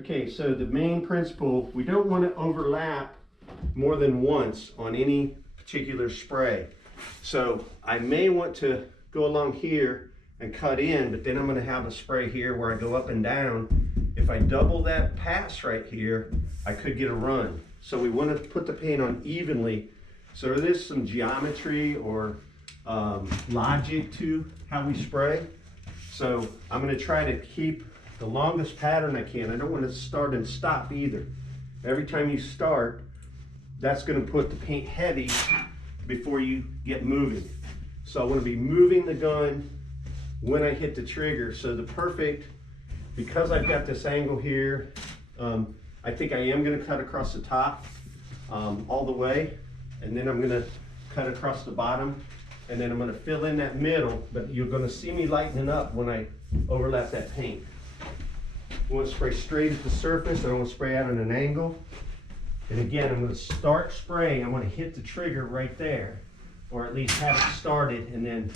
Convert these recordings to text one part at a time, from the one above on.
Okay, so the main principle, we don't want to overlap more than once on any particular spray. So I may want to go along here and cut in, but then I'm going to have a spray here where I go up and down. If I double that pass right here, I could get a run. So we want to put the paint on evenly. So there's some geometry or logic to how we spray. So I'm going to try to keep the longest pattern I can. I don't want to start and stop either. Every time you start, that's going to put the paint heavy before you get moving. So I want to be moving the gun when I hit the trigger. So the perfect, because I've got this angle here, I think I am going to cut across the top all the way, and then I'm going to cut across the bottom, and then I'm going to fill in that middle, but you're going to see me lightening up when I overlap that paint. I want to spray straight at the surface. I don't want to spray out at an angle. And again, I'm going to start spraying. I want to hit the trigger right there, or at least have it started, and then,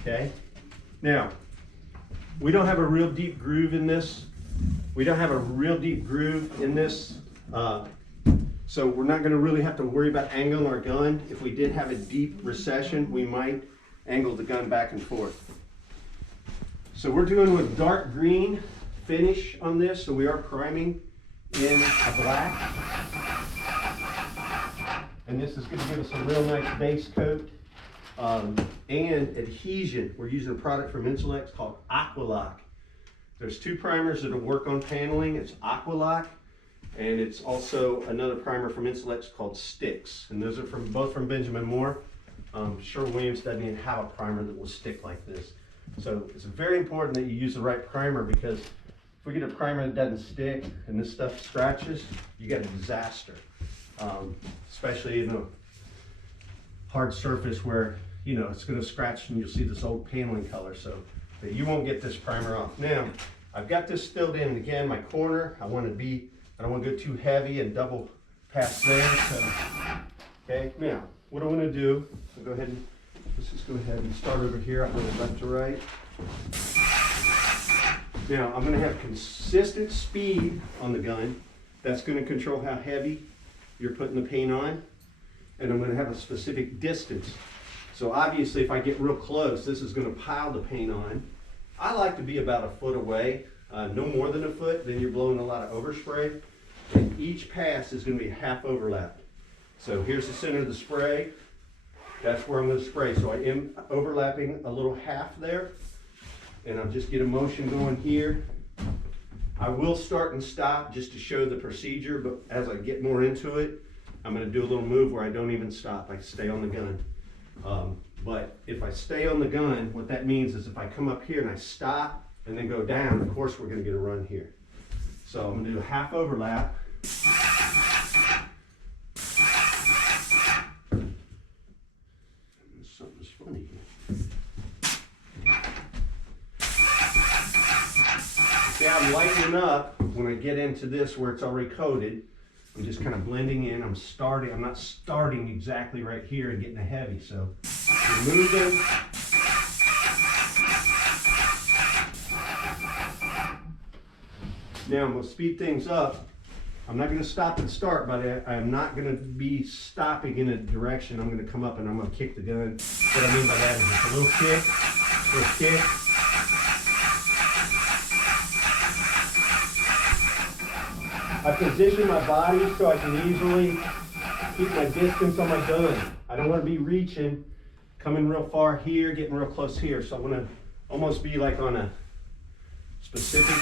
okay? Now, we don't have a real deep groove in this. So we're not going to really have to worry about angling our gun. If we did have a deep recession, we might angle the gun back and forth. So we're doing a dark green finish on this, so we are priming in a black. And this is going to give us a real nice base coat and adhesion. We're using a product from Insulex called Aqua. There's two primers that'll work on paneling. It's Aqua, and it's also another primer from Insulex called Sticks. And those are both from Benjamin Moore. Sherwin-Williams doesn't even have a primer that will stick like this. So it's very important that you use the right primer, because if we get a primer that doesn't stick and this stuff scratches, you got a disaster. Especially in a hard surface where, you know, it's going to scratch and you'll see this old paneling color. So that you won't get this primer off. Now, I've got this filled in. Again, my corner, I don't want to go too heavy and double pass there. So, okay, now, what I want to do, I'll go ahead and, let's just go ahead and start over here. I'm going left to right. Now, I'm going to have consistent speed on the gun. That's going to control how heavy you're putting the paint on. And I'm going to have a specific distance. So obviously, if I get real close, this is going to pile the paint on. I like to be about a foot away, no more than a foot, then you're blowing a lot of overspray. And each pass is going to be half overlap. So here's the center of the spray. That's where I'm going to spray. So I am overlapping a little half there. And I'll just get a motion going here. I will start and stop just to show the procedure, but as I get more into it, I'm going to do a little move where I don't even stop. I stay on the gun. But if I stay on the gun, what that means is if I come up here and I stop and then go down, of course we're going to get a run here. So I'm going to do a half overlap. Something's funny here. See, I'm lightening up when I get into this where it's already coated. I'm just kind of blending in. I'm not starting exactly right here and getting a heavy. So we're moving. Now I'm going to speed things up. I'm not going to stop and start, but I'm not going to be stopping in a direction. I'm going to come up and I'm going to kick the gun. What I mean by that is just a little kick, little kick. I position my body so I can easily keep my distance on my gun. I don't want to be reaching, coming real far here, getting real close here. So I want to almost be like on a specific